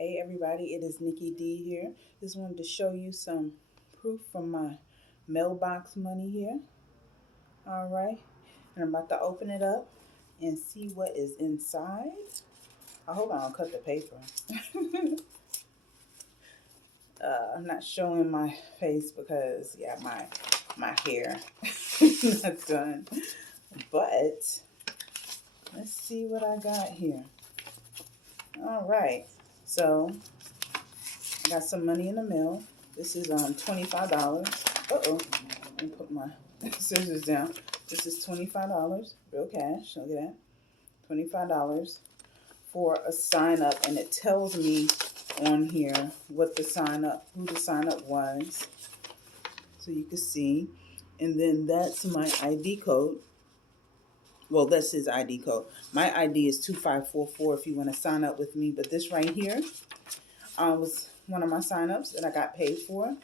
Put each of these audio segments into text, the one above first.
Hey everybody, it is Nikki D here. Just wanted to show you some proof from my mailbox money here. All right, and I'm about to open it up and see what is inside. I hope I don't cut the paper. I'm not showing my face because yeah, my hair not done. But let's see what I got here. All right, so I got some money in the mail. This is $25. Uh-oh. Let me put my scissors down. This is $25, real cash. Look at that. $25 for a sign up, and it tells me on here what the sign up, who the sign up was. So you can see. And then that's my ID code. Well, that's his ID code. My ID is 2544 if you want to sign up with me. But this right here was one of my sign-ups that I got paid for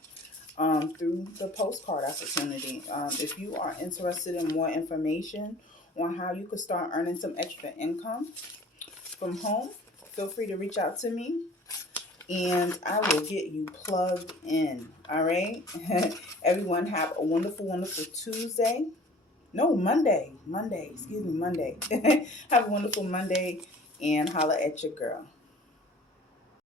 through the postcard opportunity. If you are interested in more information on how you could start earning some extra income from home, feel free to reach out to me and I will get you plugged in. All right. Everyone have a wonderful, wonderful Tuesday. No, Monday. Monday. Excuse me, Monday. Have a wonderful Monday and holla at your girl.